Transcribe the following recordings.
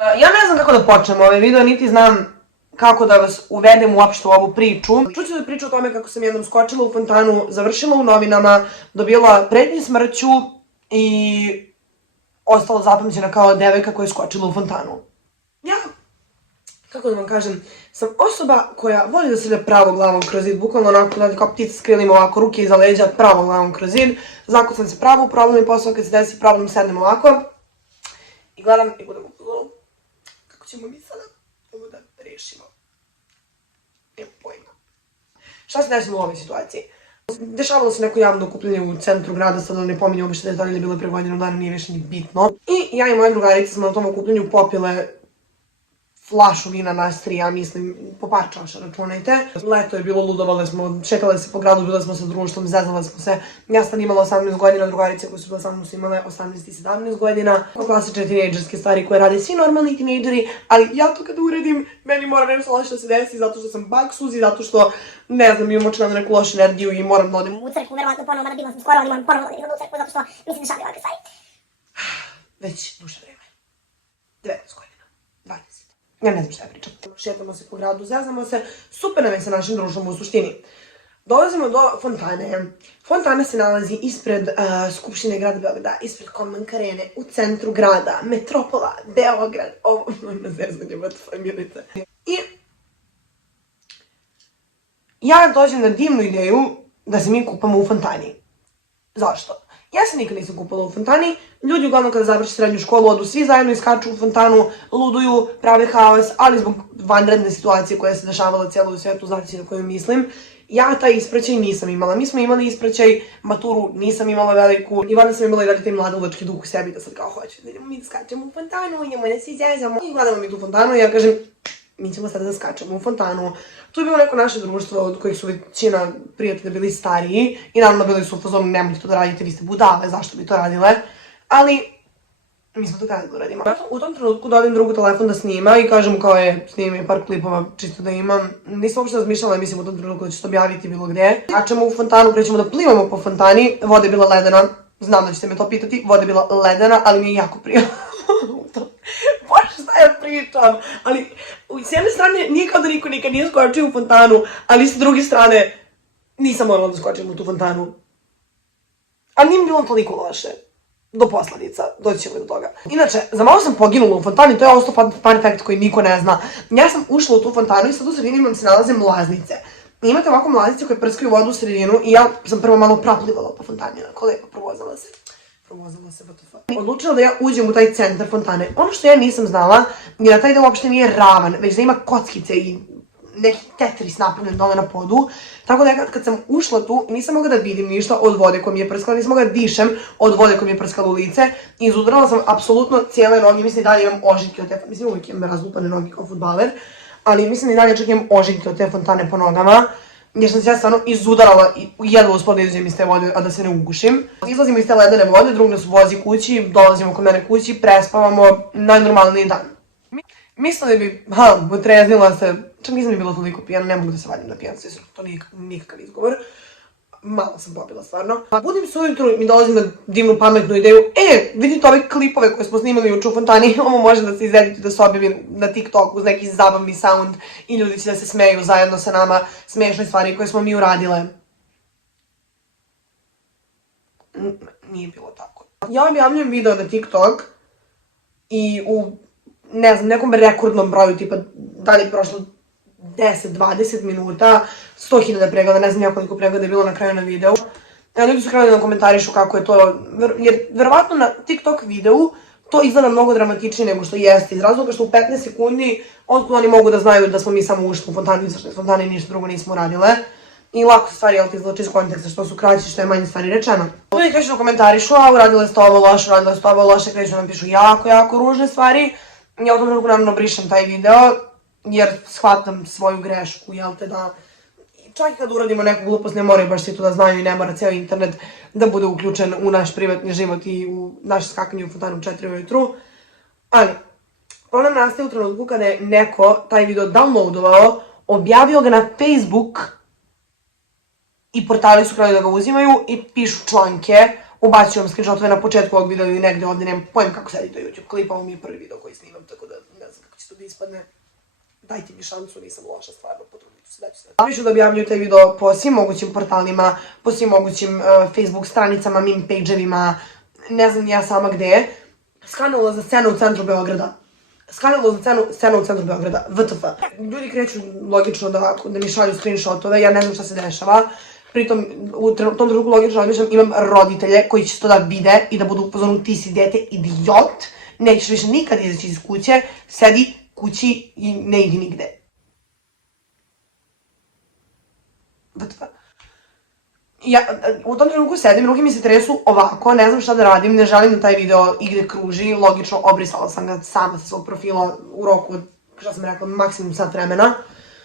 Ja ne znam kako da počnem ovaj video, niti znam kako da vas uvedem uopšte u ovu priču. Čuću da priču o tome kako sam jednom skočila u fontanu, završila u novinama, dobila pretnje smrću i ostala zapamćena kao devojka koja je skočila u fontanu. Ja, kako da vam kažem, sam osoba koja voli da srlja pravo glavom kroz zid, bukvalno onako da kao ptica s krilima ovako, ruke iza leđa, pravo glavom kroz zid. Zakucam se pravo u problem i posao kad se desi problem sednem ovako i gledam i budem u pozolu. Kako ćemo mi sada ovo da rešimo? Nemam pojma. Šta se desilo u ovoj situaciji? Dešavalo se neko javno okupljenje u centru grada, sada ne pominjem uopšte detalje, je bilo pre godinu dana, nije više ni bitno. I ja i moje drugarice smo na tom okupljenju popile flašu vina nas tri, ja mislim, po par čaša, računajte. Leto je bilo, ludovale smo, šetale se po gradu, bile smo sa društvom, zezale smo se. Ja sam imala 18 godina, drugarice koje su bile sa mnom su imale 18 i 17 godina. Klasične tinejdžerske stvari koje rade svi normalni tinejdžeri, ali ja to kada uredim, meni mora nešto loše da se desi zato što sam baksuzi, zato što, ne znam, imam očigledno neku lošu energiju i moram da odem u crkvu, verovatno ponovo, mada bila sam skoro, ali moram ponovo da idem u crkvu zato što mi se dešavaju ovakve stvari. Već duže vreme. 19 godina. 20. Ja ne znam šta ja pričam. Šetamo se po gradu, zezamo se, super nam je sa našim društvom u suštini. Dolazimo do fontane. Fontana se nalazi ispred Skupštine grada Beograda, ispred Komank arene, u centru grada, metropola, Beograd. Ovo, na zezanje, what the fuck, mirite. I ja dođem na divnu ideju da se mi kupamo u fontani. Zašto? Ja se nikad nisam kupala u fontani, ljudi uglavnom kada završi srednju školu odu svi zajedno iskaču u fontanu, luduju, prave haos, ali zbog vanredne situacije koja se dešavala cijelo u svijetu, znači na koju mislim, ja taj ispraćaj nisam imala. Mi smo imali ispraćaj, maturu nisam imala veliku, i valjda sam imala i dalje taj mladalački duh u sebi da sad kao hoću da idemo mi da skačemo u fontanu, idemo da se izjezamo. I gledamo mi tu fontanu i ja kažem, mi ćemo sada da skačemo u fontanu. Tu je bilo neko naše društvo od kojih su većina prijatelja bili stariji i naravno bili su u fazonu nemojte to da radite, vi ste budale, zašto bi to radile? Ali mi smo to kada da uradimo. U tom trenutku dobijem drugu telefon da snima i kažem mu kao je, snimi par klipova čisto da imam. Nisam uopšte razmišljala, mislim u tom trenutku da ću to objaviti bilo gdje. Skačemo u fontanu, krećemo da plivamo po fontani, voda je bila ledena, znam da ćete me to pitati, voda je bila ledena, ali mi je jako prijelo. Bože, šta ja pričam, ali s jedne strane nije kao da niko nikad nije skočio u fontanu, ali s druge strane nisam morala da skočim u tu fontanu. Ali nije mi bilo toliko loše. Do posledica, doći ćemo do toga. Inače, za malo sam poginula u fontani, to je ostao fun fact koji niko ne zna. Ja sam ušla u tu fontanu i sad u sredini vam se nalaze mlaznice. Imate ovako mlaznice koje prskaju vodu u sredinu i ja sam prvo malo praplivala po fontani, onako lepo provozala se. Odlučila da ja uđem u taj centar fontane. Ono što ja nisam znala je da taj deo uopšte nije ravan, već da ima kockice i neki tetris napravljen dole na podu. Tako da kad sam ušla tu, nisam mogla da vidim ništa od vode koja mi je prskala, nisam mogla da dišem od vode koja mi je prskala u lice i izudarala sam apsolutno cijele noge, mislim i dalje imam ožiljke od te, mislim uvijek imam razlupane noge kao fudbaler, ali mislim i dalje čak imam ožiljke od te fontane po nogama. Jer sam se ja stvarno izudarala i jedva uspela da izađem iz te vode, a da se ne ugušim. Izlazimo iz te ledene vode, drug nas vozi kući, dolazimo kod mene kući, prespavamo, najnormalniji dan. Mislili bi, otreznila se, čak nisam ni bila toliko pijana, ne mogu da se vadim na pijancu, to nije nikakav izgovor. Malo sam popila stvarno. Budim se ujutru i mi dolazim na divnu pametnu ideju, vidite ove klipove koje smo snimali juče u fontani, ovo može da se izediti, da se objavi na TikToku uz neki zabavni sound i ljudi će da se smeju zajedno sa nama smešne stvari koje smo mi uradile. Nije bilo tako. Ja objavljujem video na TikTok i u, ne znam, nekom rekordnom broju, tipa da li je prošlo 10-20 minuta, 100.000 pregleda, ne znam ja koliko pregleda je bilo na kraju na videu. Ljudi su krenuli da komentarišu kako je to, jer verovatno na TikTok videu to izgleda mnogo dramatičnije nego što jeste, iz razloga što u 15 sekundi otkud oni mogu da znaju da smo mi samo ušli u fontanu, izašli iz fontane i ništa drugo nismo uradile. I lako se stvari, jel ti izlači iz konteksta, što su kraći, što je manje stvari rečeno. Ljudi kreću da komentarišu, a uradile ste ovo loše, uradile ste ovo loše, kreću da nam pišu jako ružne stvari. Ja u tom trenutku naravno brišem taj video, jer shvatam svoju grešku, jel te da čak i kad uradimo neku glupost ne moraju baš svi to da znaju i ne mora cijel internet da bude uključen u naš privatni život i u naše skakanje u fontanu u 4 ujutru. Ali, problem nastaje u trenutku kada je neko taj video downloadovao, objavio ga na Facebook i portali su krali da ga uzimaju i pišu članke, ubacio vam screenshotove na početku ovog videa ili negde ovdje, nemam pojem kako sedi to YouTube klip, ovo mi je prvi video koji snimam, tako da čisto da ispadne, dajte mi šansu, nisam loša, stvarno, potrudit ću se, daću se. Više da objavljuju taj video po svim mogućim portalima, po svim mogućim Facebook stranicama, meme page-evima, ne znam ja sama gde. Skandalozna za scenu u centru Beograda. Scena u centru Beograda, WTF. Ljudi kreću logično da mi šalju screenshotove, ja ne znam šta se dešava. Pritom, u tom trenutku logično razmišljam, imam roditelje koji će to da vide i da budu upozorni, ti si dete, idiot, nećeš više nikad izaći iz kuće, sedi kući i ne idi nigde. WTF. Ja u tom trenutku sedim, ruke mi se tresu ovako, ne znam šta da radim, ne želim da taj video igde kruži, logično obrisala sam ga sama sa svog profila u roku od, šta sam rekla, maksimum sat vremena.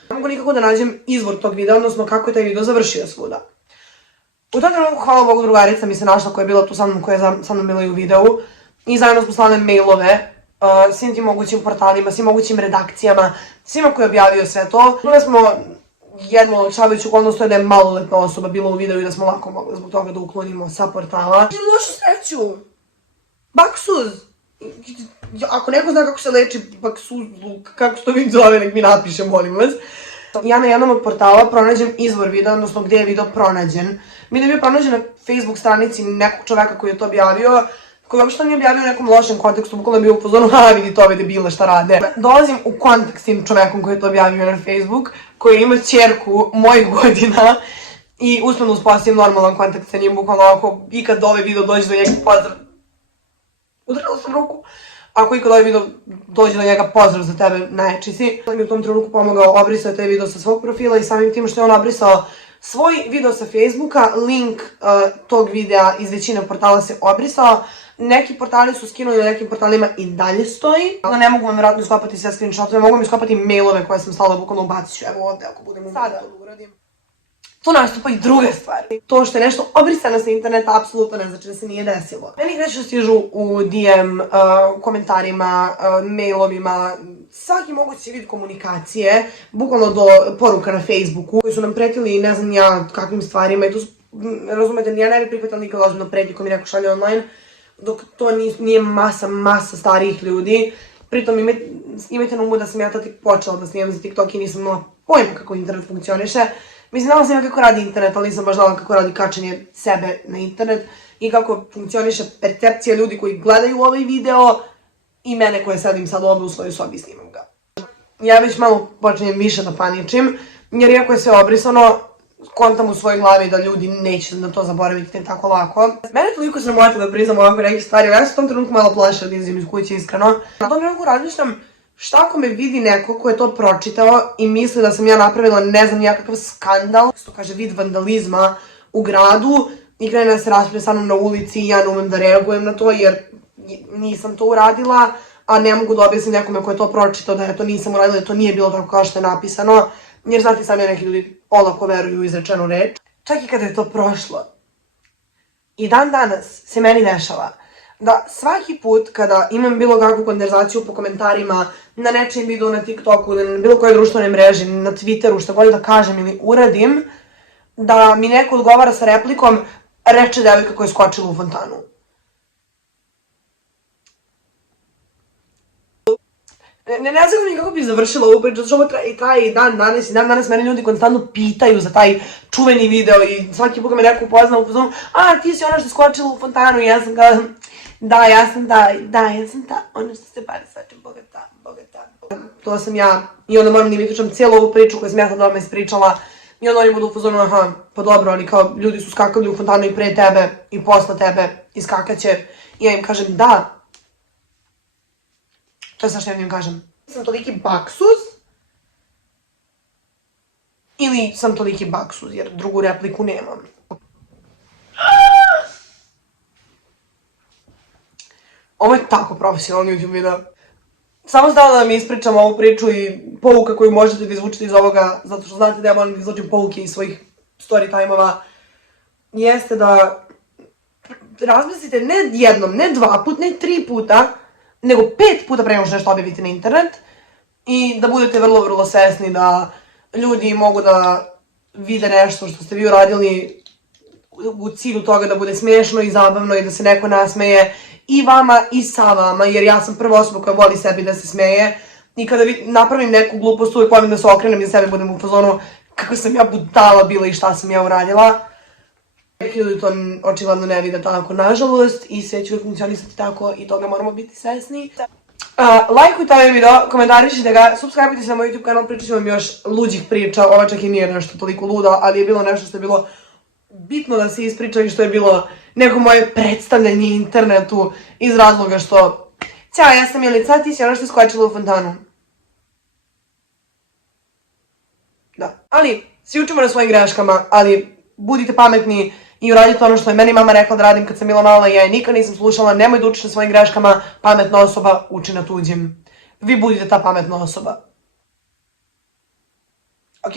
Ne mogu nikako da nađem izvor tog videa, odnosno kako je taj video završio svuda. U tom trenutku, hvala Bogu, drugarica mi se našla koja je bila tu sa mnom, koja je sa mnom bila i u videu. I zajedno smo slale mailove svim tim mogućim portalima, svim mogućim redakcijama, svima koji je objavio sve to. Imali smo jednu olakšavajuću okolnost, to je da je maloletna osoba bila u videu i da smo lako mogli zbog toga da uklonimo sa portala. Imam lošu sreću! Baksuz! Ako neko zna kako se leči baksuzluk, kako se to vidi zove, nek mi napiše, molim vas. Ja na jednom od portala pronađem izvor videa, odnosno gde je video pronađen. Video je bio pronađen na Facebook stranici nekog čoveka koji je to objavio, koji uopšte nije objavio u nekom lošem kontekstu, bukvalno je bio upozoran, vidite ove debile šta rade. Dolazim u kontakt s tim čovekom koji je to objavio na Facebook, koji ima ćerku mojih godina i uspem da uspostavim normalan kontakt sa njim, bukvalno ako ikad ovaj video dođe do njega, pozdrav. Udarila sam ruku. Ako ikad ovaj video dođe do njega, pozdrav za tebe, najjači si. On mi u tom trenutku pomogao, obrisao je taj video sa svog profila i samim tim što je on obrisao svoj video sa Facebooka, link tog videa iz većine portala se obrisao. Neki portali su skinuli, na nekim portalima i dalje stoji. Ne mogu vam vjerojatno iskopati sve screenshotove, mogu mi iskopati mailove koje sam stala, bukvalno ubacit ću evo ovde ako budem sada to da uradim. Tu nastupa i druge stvari. To što je nešto obrisano sa interneta apsolutno ne znači da se nije desilo. Meni kreće stižu u DM, komentarima, mailovima, svaki mogući vid komunikacije, bukvalno do poruka na Facebooku, koji su nam pretili ne znam ja kakvim stvarima i to su, razumete, ja ne bih prihvatila nikad ozbiljno pretnju ko mi neko šalje online, dok to nije masa starijih ljudi. Pritom imajte na umu da sam ja tek počela da snimam za TikTok i nisam imala pojma kako internet funkcioniše. Mislim, znala sam ja kako radi internet, ali nisam baš znala kako radi kačenje sebe na internet i kako funkcioniše percepcija ljudi koji gledaju ovaj video i mene koje sedim sad ovdje u svojoj sobi i snimam ga. Ja već malo počinjem više da paničim, jer iako je sve obrisano, kontam u svojoj glavi da ljudi neće na to zaboraviti tako lako. Mene je toliko sramota da priznam ovako neke stvari, ja sam u tom trenutku malo plašila da izim iz kuće, iskreno. Na tom trenutku razmišljam, šta ako me vidi neko ko je to pročitao i misli da sam ja napravila ne znam nikakav skandal, što kaže vid vandalizma u gradu i krene da se raspravlja sa mnom na ulici i ja ne umem da reagujem na to jer nisam to uradila, a ne mogu da objasnim nekome ko je to pročitao da ja to nisam uradila, da to nije bilo tako kao što je napisano, jer znate sami da neki ljudi olako veruju u izrečenu reč. Čak i kada je to prošlo. I dan danas se meni dešava da svaki put kada imam bilo kakvu konverzaciju po komentarima, na nečijem videu na TikToku, na bilo kojoj društvenoj mreži, na Twitteru, što god da kažem ili uradim, da mi neko odgovara sa replikom, reče devojka koja je skočila u fontanu. Ne znam ni kako bi završila ovu priču, zato što ovo traje i dan danas mene ljudi konstantno pitaju za taj čuveni video i svaki put me neko upozna u fazonu, a ti si ona što je skočila u fontanu i ja sam kao, ja sam ta, ono što se pare svačem, bogata. To sam ja i onda moram da im ispričam cijelu ovu priču koju sam ja sad odmah ispričala i onda oni budu u fazonu, aha, pa dobro, ali kao ljudi su skakali u fontanu i pre tebe i posle tebe i skakaće i ja im kažem da. To je sve što ja im kažem. Sam toliki baksuz ili sam toliki baksuz jer drugu repliku nemam. Ovo je tako profesionalni YouTube video. Samo stala da mi ispričam ovu priču i pouka koju možete da izvučete iz ovoga, zato što znate da ja moram da izvučem pouke iz svojih story time-ova, jeste da razmislite ne jednom, ne 2 puta, ne 3 puta, nego 5 puta pre nego što nešto objavite na internet i da budete vrlo svesni da ljudi mogu da vide nešto što ste vi uradili u cilju toga da bude smiješno i zabavno i da se neko nasmeje i vama i sa vama, jer ja sam prva osoba koja voli sebi da se smeje I kada napravim neku glupost, uvijek volim da se okrenem i sebe budem u fazonu kako sam ja budala bila i šta sam ja uradila. Neki ljudi to očigledno ne vide tako, nažalost, i sve će uvijek funkcionisati tako i toga moramo biti svesni. Lajkujte ovaj video, komentarišite ga, subscribe-ujte se na moj YouTube kanal, pričat ću vam još luđih priča, ova čak i nije nešto toliko luda, ali je bilo nešto što je bilo bitno da se ispriča i što je bilo neko moje predstavljanje internetu iz razloga što... Ćao, ja sam Milica, ti si ono što je skočila u fontanu. Da, ali svi učimo na svojim greškama, ali budite pametni i uradite ono što je meni mama rekla da radim kad sam bila mala, ja je nikad nisam slušala, nemoj da učiš na svojim greškama, pametna osoba uči na tuđim. Vi budite ta pametna osoba. Ok?